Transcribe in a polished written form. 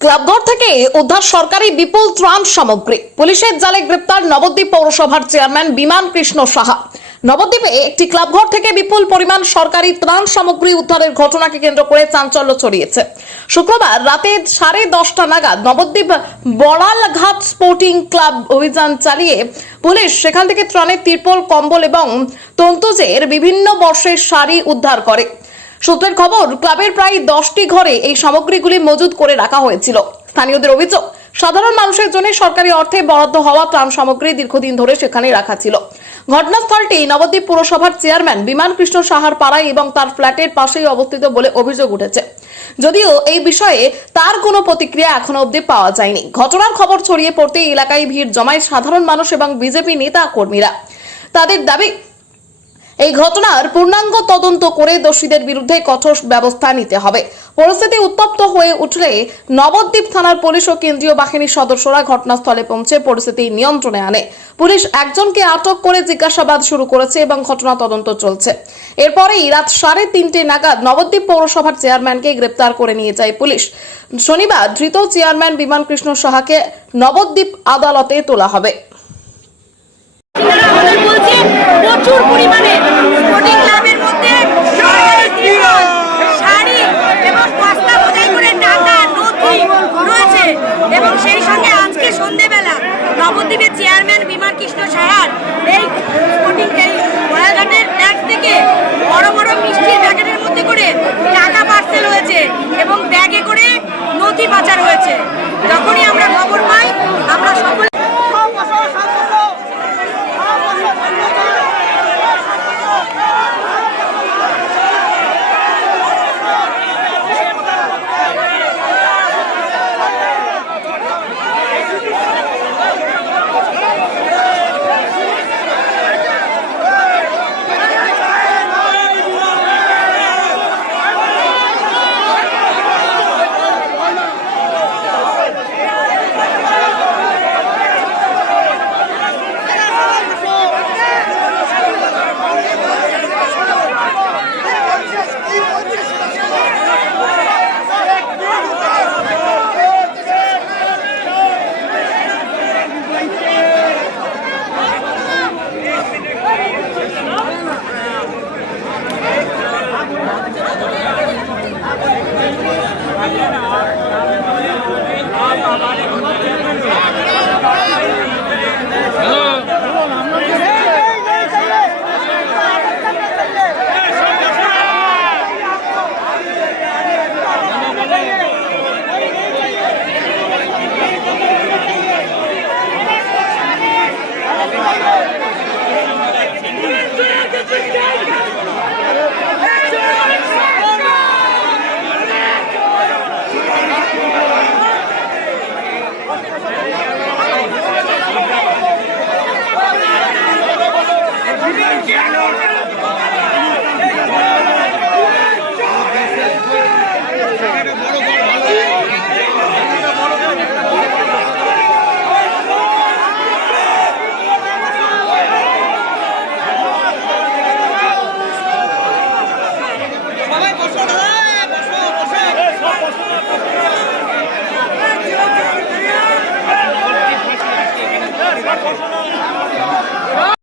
ক্লাবঘর থেকে উদ্ধার সরকারি বিপুল ত্রাণ সামগ্রী। পুলিশের জালে গ্রেপ্তার নবদ্বীপ পৌরসভার চেয়ারম্যান বিমান কৃষ্ণ সাহা। নবদ্বীপে একটি ক্লাবঘর থেকে বিপুল পরিমাণ সরকারি ত্রাণ সামগ্রী উদ্ধারের ঘটনাকে কেন্দ্র করে চাঞ্চল্য ছড়িয়েছে। শুক্রবার রাতে 10:30 নাগাদ নবদ্বীপ বড়ালঘাট স্পোর্টিং ক্লাব অভিযান চালিয়ে পুলিশ সেখান থেকে ত্রাণের তিরপল, কম্বল এবং তন্তুজের বিভিন্ন বর্ষের শাড়ি উদ্ধার করে। সূত্রের খবর, ক্লাবের প্রায় 10টি ঘরে এই সামগ্রীগুলি মজুত করে রাখা হয়েছিল। স্থানীয়দের অভিযোগ, সাধারণ মানুষের জন্য সরকারি অর্থে বরাদ্দ হওয়া ত্রাণ সামগ্রী দীর্ঘদিন ধরে সেখানে রাখা ছিল। ঘটনাস্থলটি নবদ্বীপ পৌরসভার চেয়ারম্যান বিমান কৃষ্ণ সাহার পাড়ায় এবং তার ফ্ল্যাটের পাশেই অবস্থিত বলে অভিযোগ উঠেছে। যদিও এই বিষয়ে তার কোনো প্রতিক্রিয়া এখনো অবধি পাওয়া যায়নি। ঘটনার খবর ছড়িয়ে পড়তেই এলাকায় ভিড় জমায় সাধারণ মানুষ এবং বিজেপি নেতা কর্মীরা। তাদের দাবি, এই ঘটনার পূর্ণাঙ্গ তদন্ত করে দোষীদের বিরুদ্ধে কঠোর ব্যবস্থা নিতে হবে। পরিস্থিতি উত্তপ্ত হয়ে উঠলে নবদ্বীপ থানার পুলিশ ও কেন্দ্রীয় বাহিনীর সদস্যরা ঘটনাস্থলে পৌঁছে পরিস্থিতি নিয়ন্ত্রণে আনে। পুলিশ একজনকে আটক করে জিজ্ঞাসাবাদ শুরু করেছে এবং ঘটনা তদন্ত চলছে। এরপরেই রাত 3:30 নাগাদ নবদ্বীপ পৌরসভার চেয়ারম্যানকে গ্রেপ্তার করে নিয়ে যায় পুলিশ। শনিবার ধৃত চেয়ারম্যান বিমান কৃষ্ণ সাহাকে নবদ্বীপ আদালতে তোলা হবে। প্রচুর পরিমাণে স্পোর্টিং ক্লাবের মধ্যে সরকারি ত্রিপল, শাড়ি এবং বস্তা বোঝাই করে টাকা, নথি রয়েছে। এবং সেই সঙ্গে আজকে সন্ধ্যেবেলা নবদ্বীপের চেয়ারম্যান বিমান কৃষ্ণ সাহার এই স্পোর্টিং বড়াঘাটের ব্যাগ থেকে বড় বড় মিষ্টির প্যাকেটের মধ্যে করে টাকা পার্সেল হয়েছে এবং ব্যাগে করে নথি পাচার হয়েছে। যখনই আমরা খবর পাই, আমরা সকলে